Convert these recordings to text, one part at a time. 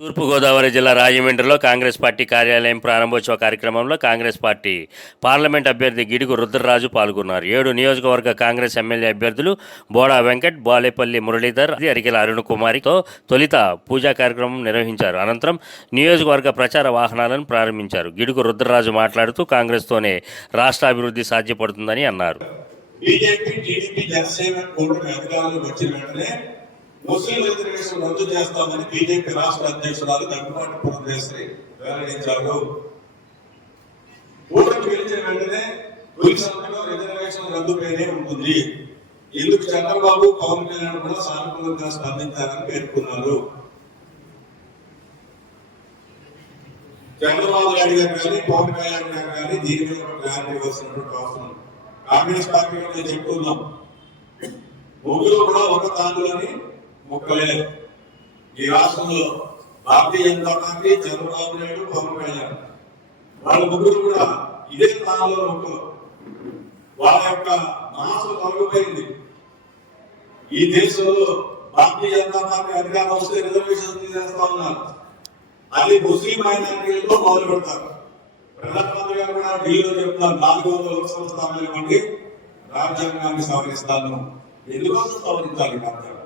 తూర్పుగోదావరి జిల్లా రాజమండ్రిలో కాంగ్రెస్ పార్టీ కార్యాలయం ప్రారంభోత్సవ కార్యక్రమంలో కాంగ్రెస్ పార్టీ పార్లమెంట్ అభ్యర్థి గిడుగు రుద్రరాజు పాల్గొన్నారు. ఏడు నియోజకవర్గ కాంగ్రెస్ ఎమ్మెల్యే అభ్యర్థులు బోడా వెంకట్ బాలేపల్లి మురళీధర్ అరికెల అరుణ్ కుమారితో తొలిత పూజా కార్యక్రమం నిర్వహించారు. అనంతరం నియోజకవర్గ ప్రచార వాహనాలను ప్రారంభించారు. గిడుగు రుద్రరాజు మాట్లాడుతూ కాంగ్రెస్తోనే రాష్ట్ర అభివృద్ధి సాధ్యపడుతుందని అన్నారు. బీజేపీ టీడీపీ జనసేన కూటమి వచ్చిన వెంటనే ముస్లిం రిజర్వేషన్ రద్దు చేస్తామని బీజేపీ రాష్ట్ర అధ్యక్షురాలు దగ్గుబాటు పురంధేశ్వరి వెల్లడించారు. కూటమి గెలిచిన వెంటనే తొలి సంఖ్యలో రిజర్వేషన్ రద్దుపైనే ఉంటుంది. ఇందుకు చంద్రబాబు పవన్ కళ్యాణ్ కూడా సానుకూలంగా స్పందించారని పేర్కొన్నారు. చంద్రబాబు నాయుడు గారు కానీ పవన్ కళ్యాణ్ గారు కానీ దీని మీద క్లారిటీ ఇవ్వాల్సినటువంటి అవసరం కాంగ్రెస్ పార్టీ కూడా చెప్తున్నాం ముగ్గురు కూడా ఒక తానులని ముక్కలే ఈ రాష్ట్రంలో భారతీయ జనతా పార్టీ చంద్రబాబు నాయుడు పవన్ కళ్యాణ్. వాళ్ళ ముగ్గురు కూడా ఇదే స్థానంలో ముక్కలు వాళ్ళ యొక్క మనసు తొలగిపోయింది ఈ దేశంలో భారతీయ జనతా పార్టీ అధికారం వస్తే రిజర్వేషన్ చేస్తా ఉన్నారు. అది ముస్లిం మైనారిటీలతో మొదలు పెడతారు. ప్రధానమంత్రి గారు కూడా ఢిల్లీలో చెప్తున్నారు నాలుగు వందల లోక్సభ స్థానాలు ఇవ్వండి. రాజ్యాంగాన్ని సవరిస్తాను. ఎందుకోసం సవరించాలి రాజ్యాంగం?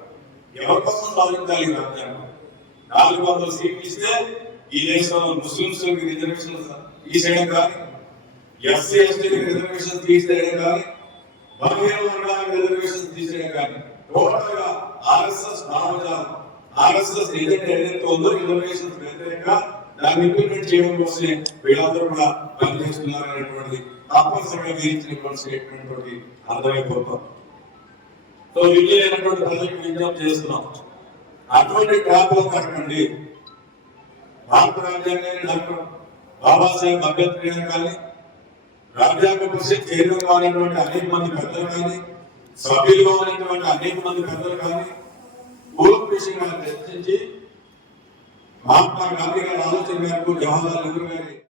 ఎవరి కోసం సాధించాలి రాజ్యాంగం నాలుగు వందల సీట్లు ఇస్తే ఈ దేశంలో ముస్లింస్ రిజర్వేషన్ తీసేయడం కానీ ఎస్సీ ఎస్టీకి రిజర్వేషన్ తీసేయడం కానీ బలహీన వర్గాలకు రిజర్వేషన్ తీసేయడం కానీ. టోటల్గా ఆర్ఎస్ఎస్ నామజాలం ఆర్ఎస్ఎస్ ఏదైతే ఏదైతే ఉందో రిజర్వేషన్ వ్యతిరేకంగా దాన్ని ఇంప్లిమెంట్ చేయడం కోసమే వీళ్ళందరూ కూడా పనిచేస్తున్నారు అనేటువంటిది తప్పనిసరిగా వీరించినటువంటి స్టేట్మెంట్ తోటి అర్థమైపోతాం సో విజయమైనటువంటి ప్రజలకు విజ్ఞప్తి చేస్తున్నాం. అటువంటి ట్రాప్లో కట్టండి. భారత రాజ్యాంగాన్ని డాక్టర్ బాబాసాహెబ్ అంబేద్కర్ గారు కానీ రాజ్యాంగ పరిషత్ చైర్మన్ అనేటువంటి అనేక మంది పెద్దలు కానీ సభ్యులుగా ఉన్నటువంటి అనేక మంది పెద్దలు కానీ పూర్వపేషంగా చర్చించి మహాత్మా గాంధీ గారి ఆలోచన మేరకు జవహర్లాల్ నెహ్రూ గారి